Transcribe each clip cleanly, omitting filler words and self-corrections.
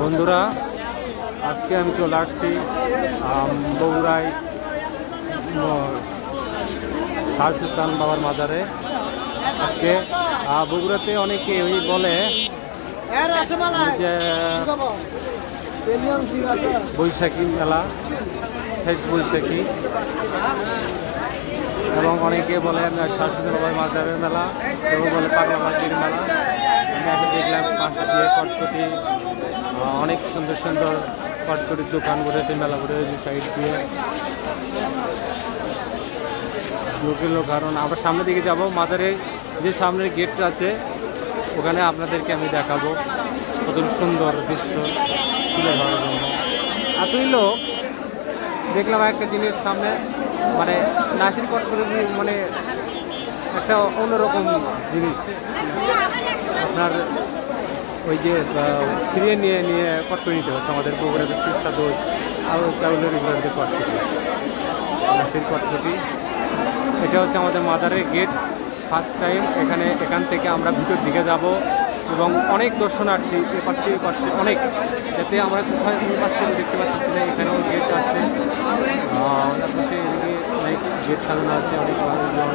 বন্ধুরা, আজকে আমি চলে আসছি বগুড়ায় শাহ সুলতান বাবার মাজারে। আজকে বগুড়াতে অনেকে ওই বলে যে বৈশাখী মেলা, শেষ বৈশাখী, এবং অনেকে বলেন শাহ সুলতান বাবার মাজারের মেলা, কেউ বলে পাগলা মাটির মেলা। আমি এখন দেখলাম পাশে দিয়ে কটকটি, অনেক সুন্দর সুন্দর কটকটির দোকান বসেছে, মেলা বসেছে সাইড দিয়ে লোকের লোক। কারণ আমরা সামনের দিকে যাব, মাজারের যে সামনের গেটটা আছে ওখানে আপনাদেরকে আমি দেখাবো কত সুন্দর দৃশ্য তুলে ধরার জন্য। এতই লোক দেখলাম একটা জিনিস সামনে, মানে নাসির কটকটি মানে একটা অন্যরকম জিনিস। আপনার ওই যে ফিরিয়ে নিয়ে নিয়ে কটকটি নিতে হচ্ছে আমাদের বগুড়াতে সুস্তা দই আর চাউলের এগুলোতে কটকটি, নাসির কটকটি। এটা হচ্ছে আমাদের মাজারের গেট, ফার্স্ট টাইম এখান থেকে আমরা ভিতর দিকে যাব এবং অনেক দর্শনার্থী এপাশে এপাশে অনেক, যাতে আমরা কোথায় ওই পাশে দেখতে পাচ্ছি না, এখানেও গেট আছে, পাশে এদিকে অনেক গেট সাজানো আছে, অনেক মানুষজন।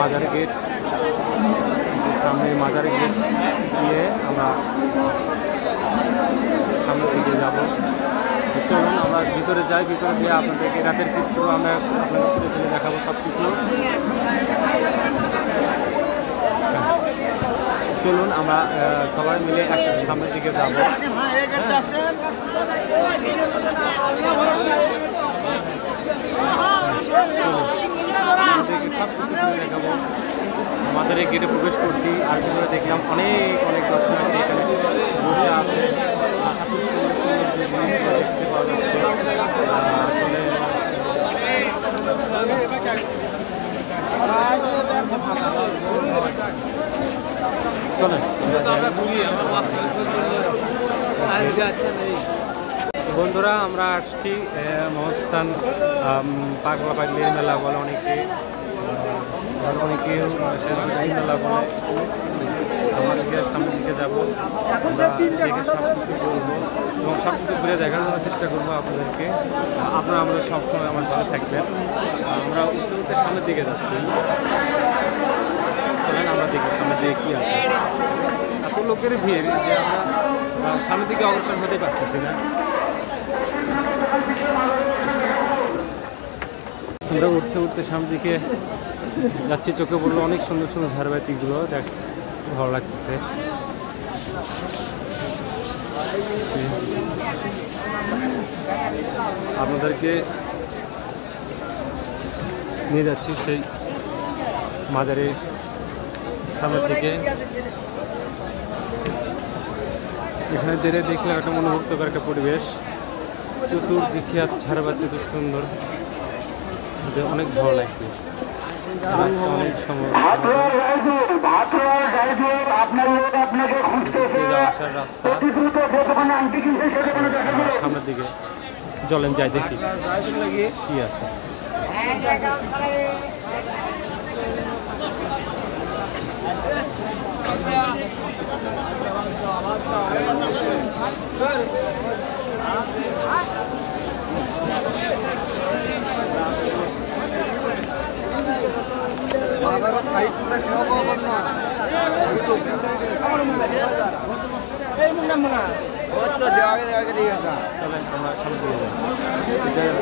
মাজারের গেট, সামনে মাজারের গেট দিয়ে আমরা সামনের দিকে যাব। চলুন আমরা ভিতরে যাই, ভিতরে দিয়ে আপনাদেরকে রাতের চিত্র আমরা আপনাদের তুলে তুলে দেখাবো সব কিছু। চলুন আমরা সবাই মিলে একটা সামনের দিকে যাব। সব কিছু তুলে দেখাবো। আমাদের এই গেটে প্রবেশ করছি, আর ভিতরে দেখলাম অনেক অনেক দর্শনার্থী এখানে বসে আছে। দেখতে পাওয়া যাচ্ছে আসলে চলেন। বন্ধুরা, আমরা আসছি মহস্থান পাগলা পাগলির মেলা বলে অনেকে, অনেকেও মেলা বলে। আমাদেরকে সামনের দিকে যাবো, আমরা দেখে সব কিছু করবো এবং সব কিছু ঘুরে দেখার জন্য চেষ্টা করবো আপনাদেরকে। আপনারা আমাদের সবসময় আমার ভালো থাকবেন। আমরা উঠতে উঠতে সামনের দিকে যাচ্ছি, আমরা দেখি সামনের দিকে কী আছে। এত লোকের ভিড় যে আমরা সামনের দিকে অগ্রসর হতে পারতেছি না। আমরা উঠতে উঠতে সামনের দিকে যাচ্ছি, চোখে পড়লো অনেক সুন্দর সুন্দর ঝাড়বাতিগুলো, দেখ ভালো লাগতেছে। আপনাদেরকে নিয়ে যাচ্ছি সেই মাজারের সামনের দিকে। এখানে দেরে দেখলে একটা মনোমুগ্ধকর একটা পরিবেশ, চতুর্দিকে আর ঝাড়বাতি এত সুন্দর, অনেক ভালো লাগবে। অনেক সময় আসার রাস্তা সামনের দিকে চলেন যাই, দেখি কি আছে।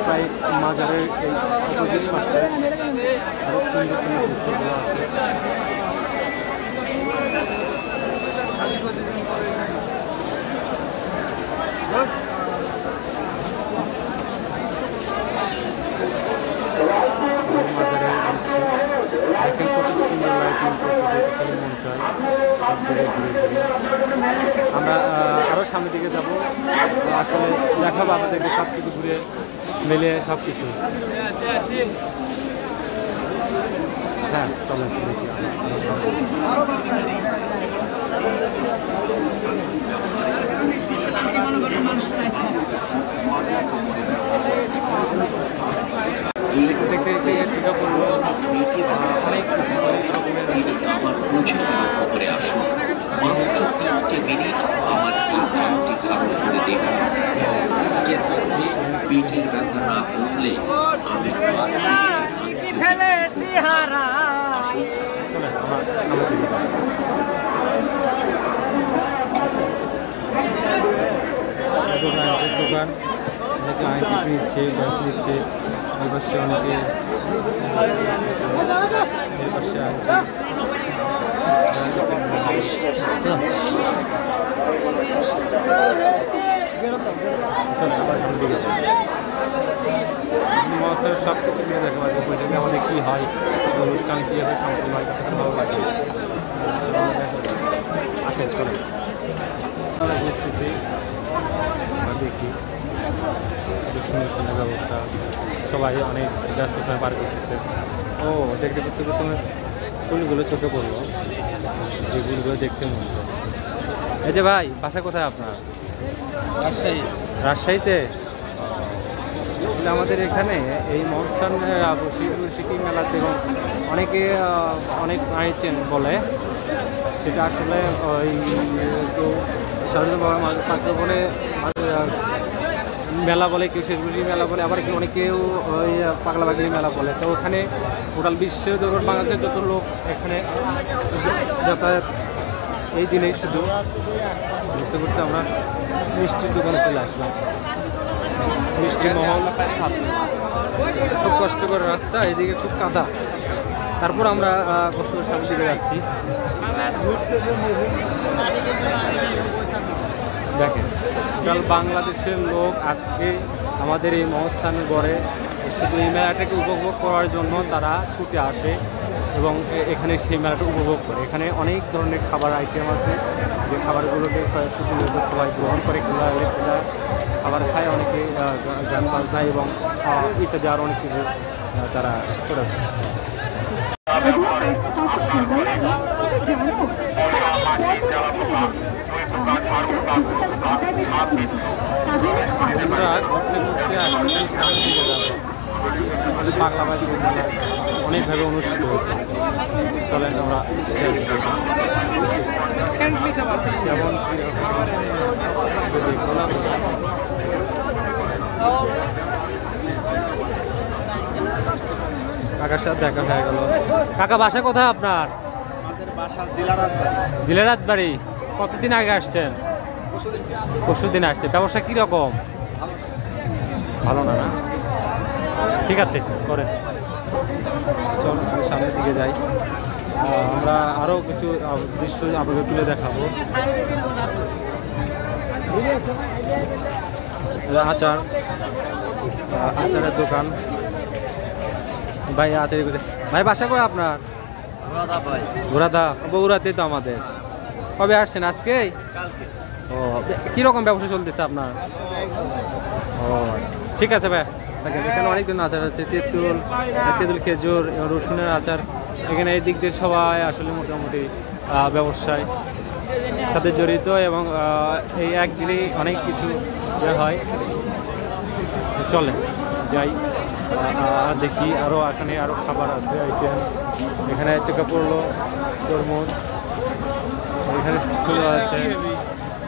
প্রায় মাজারের এই অপোজিট পাশে আরো সুন্দর সুন্দর দৃশ্যগুলো আছে। আমরা আরও সামনের দিকে যাব, আসলে দেখাবো আপনাদেরকে সব কিছু ঘুরে মিলে সব কিছু। হ্যাঁ চলেন দেখি। দেখতে দেখতে টিকা পড়লো অনেক রকমের সামনে ফেলেছি হারা চলে আমার সামনে দিকে যাই। দোকান অনেকে আইনটি নিচ্ছে, গ্যাস নিচ্ছে, এই পাশে অনেকে এই পাশে মহাস্থানের সব কিছু নিয়ে দেখা পাচ্ছে বৈঠকে আমাদের কী হয়, অনুষ্ঠান কী হবে সম্পূর্ণ ভালো লাগে। আসে চলে আমরা দেখতেছি, আমরা দেখি সুন্দর সুন্দর ব্যবস্থা, সবাই অনেক ব্যস্ত সময় পার করতেছে। ও দেখতে করতে করতে আমার ফুলগুলো চোখে পড়লো, যে ফুলগুলো দেখতে মন চায়। এই যে ভাই, বাসা কোথায় আপনার? রাজশাহী। রাজশাহীতে? আমাদের এখানে এই মহাস্থান শিল্পী মেলাতে এবং অনেকে অনেক আইছেন বলে, সেটা আসলে ওই কেউ সাধারণভাবে পাঁচবনে মেলা বলে, কেউ শেষগুলি মেলা বলে, আবার কেউ অনেকেও ওই পাগলাবাগিরি মেলা বলে। তো ওখানে টোটাল বিশ্বের ধরুন বাংলাদেশের যত লোক এখানে যাতায়াত এই দিনেই শুধু ঘুরতে ঘুরতে আমরা মিষ্টির দোকানে চলে আসলাম। মিষ্টি মহল, খুব কষ্টকর রাস্তা, এদিকে খুব কাদা, তারপর আমরা কষ্ট সামনের দিকে যাচ্ছি। দেখেন টোটাল বাংলাদেশের লোক আজকে আমাদের এই মহাস্থানের গড়ে শুধু এই মেলাটাকে উপভোগ করার জন্য তারা ছুটে আসে এবং এখানে সেই মেলাটা উপভোগ করে। এখানে অনেক ধরনের খাবার আইটেম আছে, যে খাবারগুলোকে সবাই গ্রহণ করে, খাবার খায়, অনেকে গান বাজনা এবং ইত্যাদি আরও অনেক কিছু তারা করে। আমরা ঘুরতে ঘুরতে আসতে সামনে দিকে যাবো। পাগলাবাগি অনেকভাবে অনুষ্ঠিত হয়েছে। চলেন আমরা যেমন কাকার সাথে দেখা হয়ে গেল। কাকা, বাসা কোথায় আপনার? আমাদের বাসা দিলারাতবাড়ি। দিলারাতবাড়ি। কতদিন আগে আসছেন? পরশুদিন আসছে। ব্যবসা কীরকম? ভালো না? না, ঠিক আছে, করেন। চল সামনের দিকে যাই, আমরা আরও কিছু দৃশ্য আপনাকে তুলে দেখাবো। আচারের দোকান। ভাই আচার ভাই, বাসা কই আপনার? ঘোরাদা। বগুড়াতে তো আমাদের। কবে আসছেন? আজকে? ও, কীরকম ব্যবসা চলতেছে আপনার? ও আচ্ছা, ঠিক আছে ভাই। এখানে অনেক ধরনের আচার আছে, তেঁতুল, খেজুর, রসুনের আচার। এখানে এই দিক দিয়ে সবাই আসলে মোটামুটি ব্যবসায় সাথে জড়িত এবং এই একদিনেই অনেক কিছু হয়। চলে যাই, দেখি আরও এখানে আরও খাবার আছে আইটেম। এখানে চেকা পড়লো তরমুজ, এখানে আছে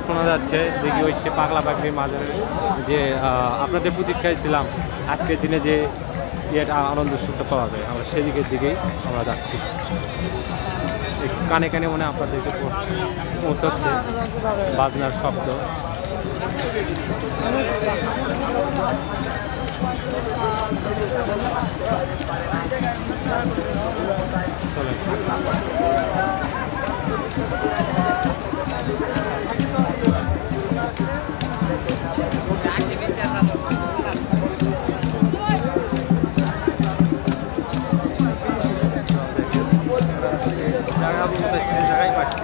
শোনা যাচ্ছে। দেখি ওই সে পাগলাবাগির মাঝে যে আপনাদের প্রতীক্ষায় ছিলাম আজকের দিনে যে ইয়েটা আনন্দ সুখটা পাওয়া যায়, আমরা সেদিকের দিকেই আমরা যাচ্ছি। কানে কানে মনে আপনাদেরকে পৌঁছাচ্ছে বাজনার শব্দ। চলেন জায়গায় পাচ্ছি।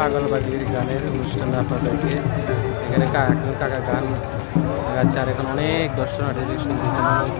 পাগলবাগির গানের অনুষ্ঠান আপনাদেরকে। এখানে কাকা গান গাচ্ছে, আর এখানে অনেক দর্শনার্থী শুনতেছেন আনন্দ।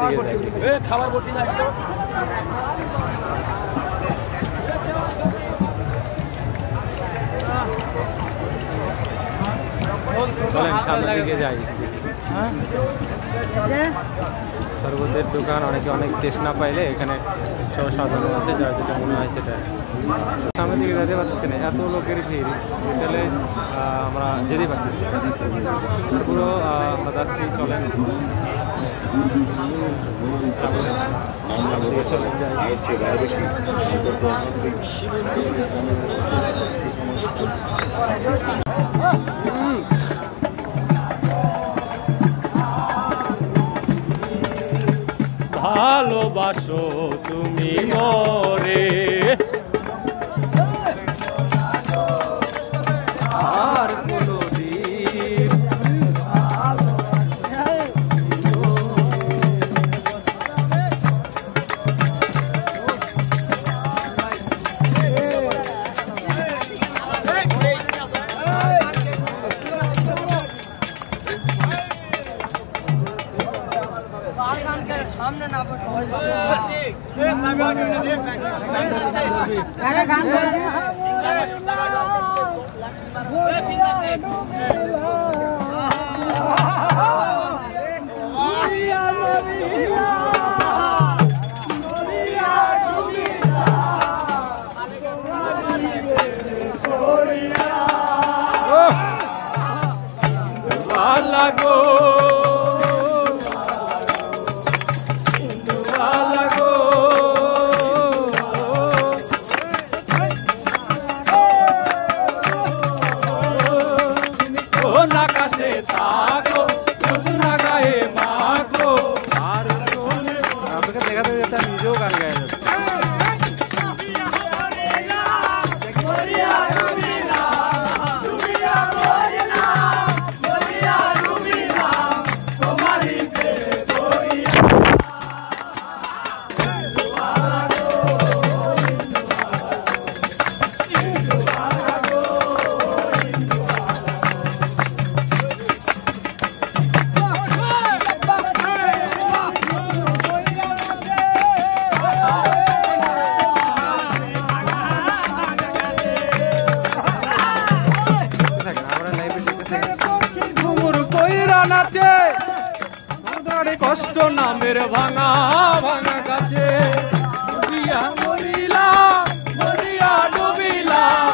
দিকে যাই। খাবার বটি না চলেন সামনের দিকে যাই। শরবতের দোকান, অনেকে অনেক টেস্ট না পাইলে এখানে সব সাধারণ আছে, যার যেটা মনে হয় সেটা। সামনের দিকে যেতে পারতেছি না, এত লোকের ভিড়, বিকেলে আমরা যেতে পারতেছি পুরো। আমরা যাচ্ছি, চলেন চলেন যাই। ভালোবাসো তুমি মরে আর কোনদিন সামনে না লাগো নিজেও গান গায়ে যাচ্ছে। কষ্ট নামের ভাঙা ভাঙা কাছে মরিয়া মরিলাম, মরিয়া ডুবিলাম,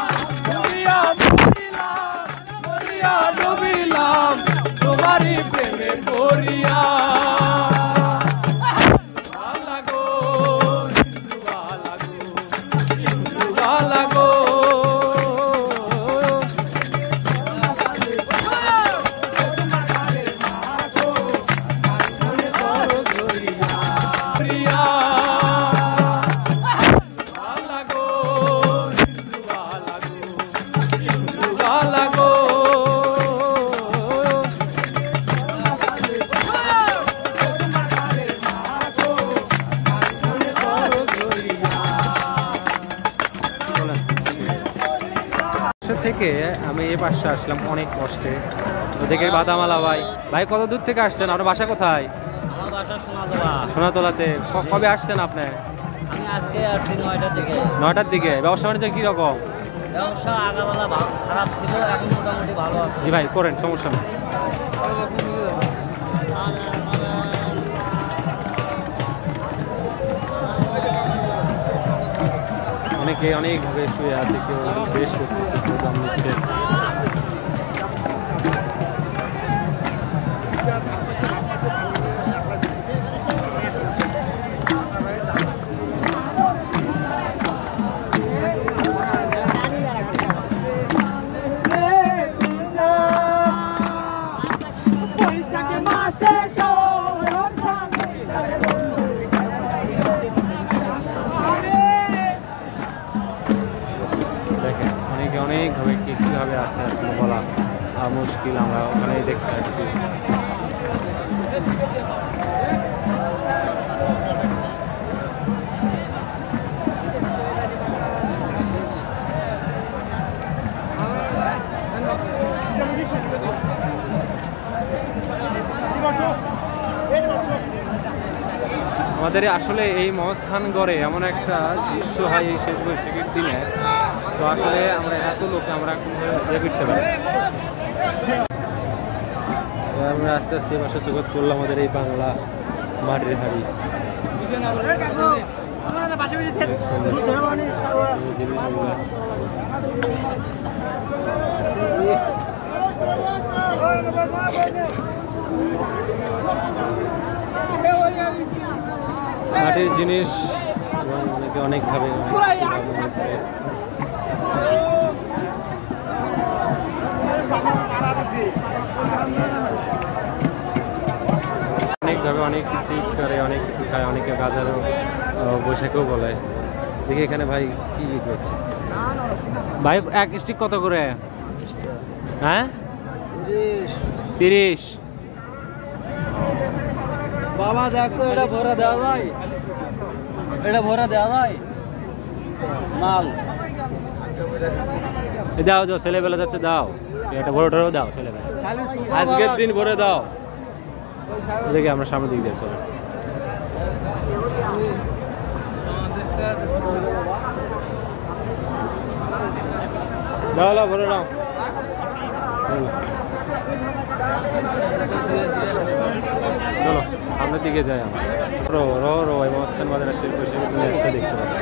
মরিয়া মরিলাম, মরিয়া ডুবিলাম তোমারই প্রেমে পড়িয়া। লাগো লাগো থেকে আমি এই পাশে আসলাম অনেক কষ্টে। ওদিকে বাদামালা ভাই, ভাই কত দূর থেকে আসছেন? আপনার বাসা কোথায়? আমার বাসা সোনাতলা। সোনাতলাতে। কবে আসছেন আপনি? আমি আজকে আসছি 9টার দিকে। 9টার দিকে। ব্যবসা বাণিজ্য কীরকম? ব্যবসা আগাবেলা খারাপ ছিল, এখন মোটামুটি ভালো আছে। জি ভাই করেন, সমস্যা নেই। অনেকে অনেকভাবে শুয়ে আছে, কেউ বেশ করতেছে, কেউ দাম নিচ্ছে। অনেকভাবে কীভাবে আছে। আমাদের আসলে এই মহাস্থানগড়ে এমন একটা দৃশ্য হয় এই শেষ বৈশাখের দিনে, তো আসলে আমরা এত লোকে আমরা ফিরতে পারি। আমরা আস্তে আস্তে বাসা জগৎ করলাম আমাদের এই বাংলা মাটির হাড়ি মাটির জিনিস এবং অনেকে অনেকভাবে অনেকভাবে অনেক কিছু করে, অনেক কিছু খায়, অনেকে গাজারও বৈশাখেও বলে। দেখি এখানে ভাই কি কি করছে ভাই, এক স্টিক কত করে? হ্যাঁ 30। বাবা দেখো এটা ভরা দেওয়া যায়, এটা ভরা দেওয়া যায় মাল। দাও দাও, ছেলেবেলা যাচ্ছে, দাও এটা ভরে টরেও দাও, ছেলেবেলা আজকের দিন ভরে দাও। দেখি আমরা সামনের দিকে যাই, চলো। দাও দাও, ভরে দাও। চলো সামনের দিকে যাই আমরা। রো রো রো এই মস্তান বাজারে শিল্প হিসেবে তুমি আসতে দেখতে পাবো।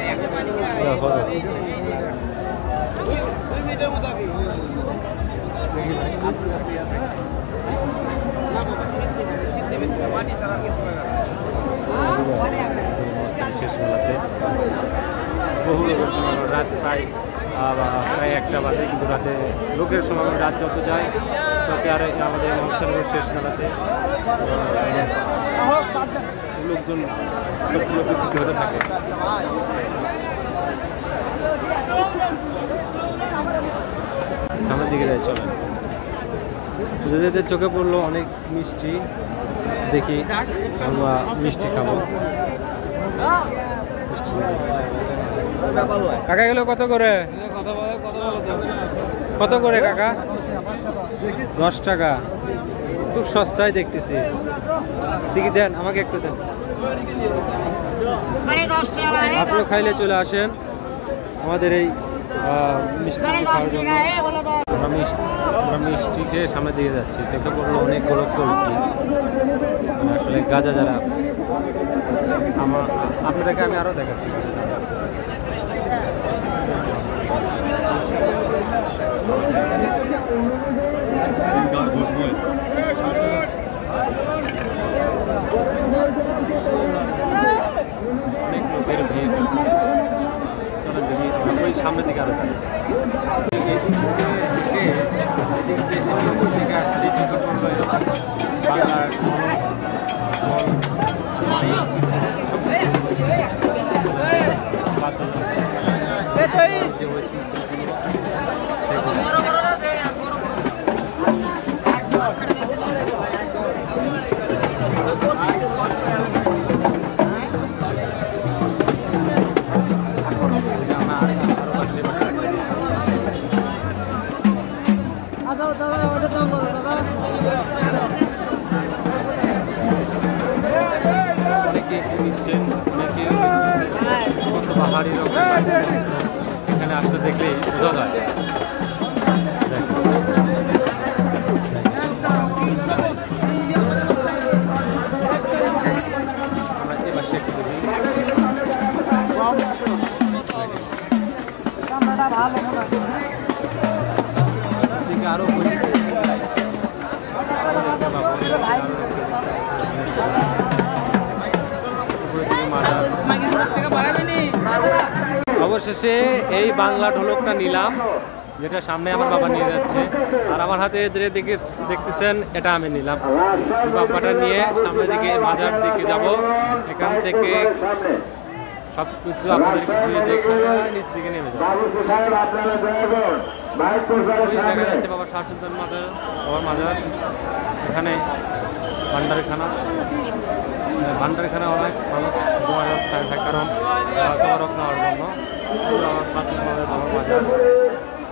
শেষ মেলাতে বহু লোকের সমাগম, রাত প্রায় 1টা বাজে, কিন্তু রাতে লোকের সমাগম রাত যত যায় তত আর আমাদের অনুষ্ঠানের শেষ মেলাতে লোকজন লোকের ক্ষতি হতে থাকে। সামনের দিকে যাই, চলেন। যেতে চোখে পড়লো অনেক মিষ্টি, দেখি আমরা মিষ্টি খাবো। কাকা গেল কত করে? কত করে কাকা? 10 টাকা, খুব সস্তায় দেখতেছি। দেখি দেন, আমাকে একটু দেন। আপনিও খাইলে চলে আসেন আমাদের এই মিষ্টি খাওয়ার জন্য। আমরা মিষ্টি খেয়ে সামনের দিকে যাচ্ছি। চোখে পড়লো অনেক গোলক কলকি, আসলে গাজা যারা। আপনাদেরকে আমি আরও দেখাচ্ছি। অনেক লোকের ভিড়, চলেন দেখি আমরা ওই সামনের দিকে আরো যাই। আসতে চোখে পড়লো বাংলার এখানে আসতে দেখলে বোঝা যায়। আমরা এবার শেষ করি। আরো অবশেষে এই বাংলা ঢোলকটা নিলাম, যেটা সামনে আমার বাবা নিয়ে যাচ্ছে, আর আমার হাতে যে দিকে দেখতেছেন এটা আমি নিলাম। বাবাটা নিয়ে সামনের দিকে মাজার দিকে যাব। এখান থেকে সব কিছু আপনাদেরকে ঘুরে দেখে নিচ দিকে নেমে যাবো। দেখা যাচ্ছে বাবা শাহ সুলতান মাজার, বাবার মাজার। এখানে ভান্ডারখানা অনেক মানুষ জমায়েত থাকে, কারণ তবরক নেওয়ার জন্য। বাবার মাজার,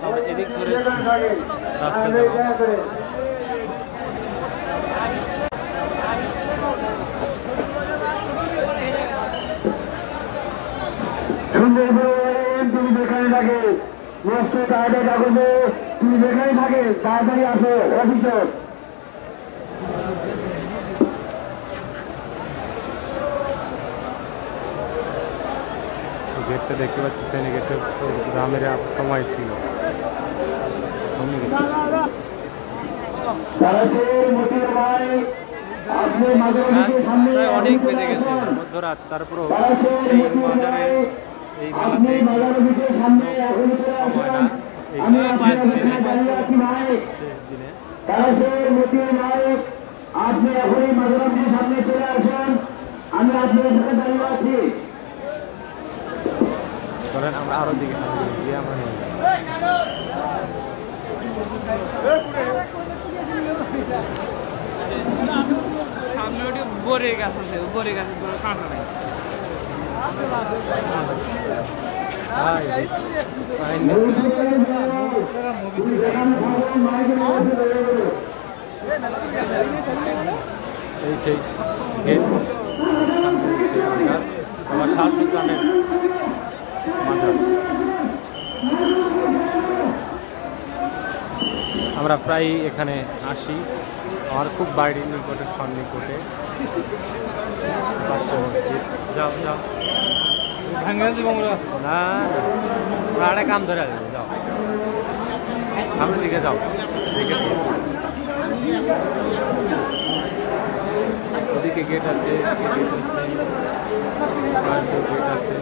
আমরা এদিক ধরে রাস্তা যাব। নিশ্চয় তাড়াতাড়ি কাগজে তুমি যেখানে থাকে তাড়াতাড়ি আসো অফিসর। গেটটা দেখতে পাচ্ছি সেই গেটটা গ্রামের সময় ছিল। অনেক বেজে গেছে মধ্যরাত, তারপরও এই বাজারে এই মেলাতে সময় না, এই 5 দিনে শেষ দিনে আপনি এখনই মাঝরামজির সামনে চলে আসুন, আমি আপনার সাথে দাঁড়িয়ে আছি। ধরেন আমরা আরো দিকে গিয়ে আমরা নিয়ে যাই। সামনে ওটি বরে গাছ আছে, বরে গাছের কোনো কাঁটা নাই। এই সেই গেট আমার শাল সুলতানের মাজার। আমরা প্রায় এখানে আসি, আমার খুব বাড়ির নিকটে সন্নিকটে। যাও যাও ভাঙা দিব না, আরে কাম ধরে যাবে, যাও সামনের দিকে যাও, দেখে ওদিকে গেট আছে, গেট আছে।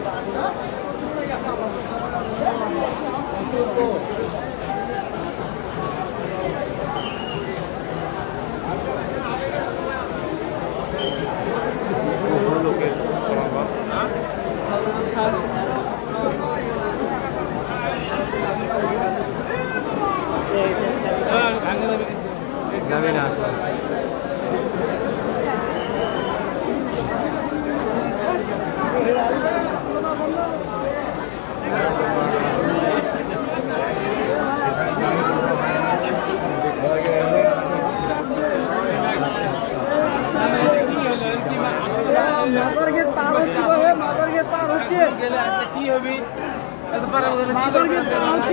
লোকের সমাগম। যাবে না কি হবে এত পারা মাদার গেট হচ্ছে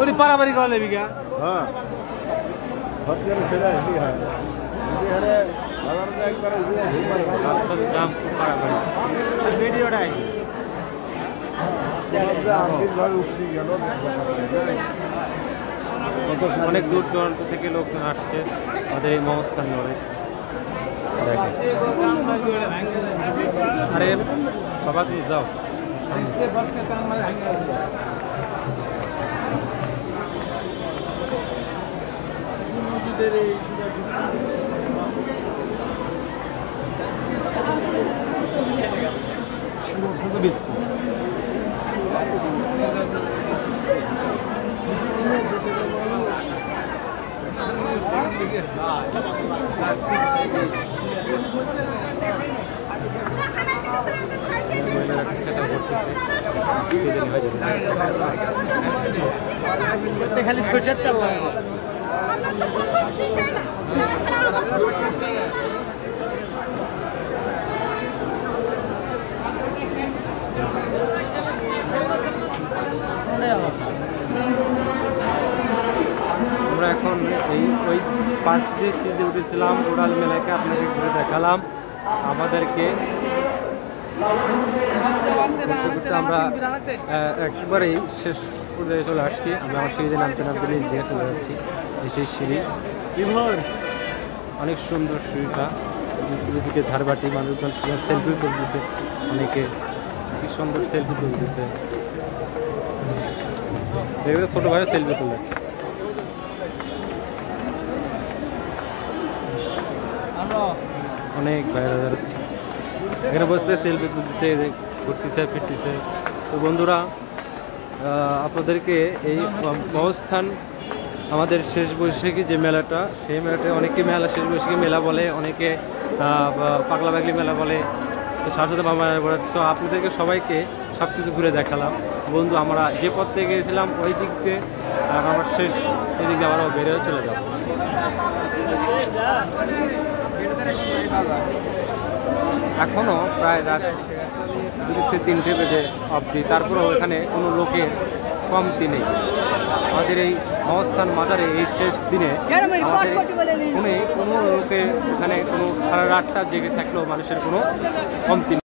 ওই পারাবাড়ি করা লেবি গা। হ্যাঁ রাস্তার দাম খুব খারাপ ভিডিওটাই অনেক দূর দূরান্ত থেকে লোকজন আসছে আমাদের এই মহস্থান লড়ে দেখে। আরে বাবা তুমি যাও, দিচ্ছি খালি সরষের তেল লাগে। আমরা এখন এই ওই পাশ দিয়ে সিঁড়ি উঠেছিলাম, ওড়াল মেলাকে আপনাকে ঘুরে দেখালাম। আমাদেরকে আমরা একবারেই শেষ পর্যায়ে চলে আসছি। আমরা আমার সিঁড়িতে নামতে নামতে নিচ দিকে চলে যাচ্ছি। এই সেই সিঁড়ি অনেক সুন্দর সিঁড়িটা, দুদিকে ঝাড়বাটি, মানুষজন সেলফি তুলতেছে, অনেকে কি সুন্দর সেলফি তুলতেছে। দেখবে ছোট ভাইও সেলফি তুলে। অনেক ভাইরা এখানে বসতে সেলফি তুলতেছে, ঘুরতেছে ফিরতেছে। তো বন্ধুরা, আপনাদেরকে এই মহস্থান আমাদের শেষ বৈশাখী যে মেলাটা, সেই মেলাটা অনেকে মেলা শেষ বৈশাখী মেলা বলে, অনেকে পাগলা পাগলি মেলা বলে, তো সাথে মামা বলে। তো আপনাদেরকে সবাইকে সব কিছু ঘুরে দেখালাম। বন্ধু আমরা যে পথ থেকে গিয়েছিলাম ওই দিক দিয়ে আর আমরা শেষ এদিকে আবারও বেরিয়ে চলে যাব। এখনও প্রায় রাত 2 থেকে 3টে বেজে অবধি, তারপরেও এখানে কোনো লোকের কমতি নেই। আমাদের এই অবস্থান মাজারে এই শেষ দিনে আমাদের কোনো লোকের এখানে কোনো সারা রাতটা জেগে থাকলেও মানুষের কোনো কমতি নেই।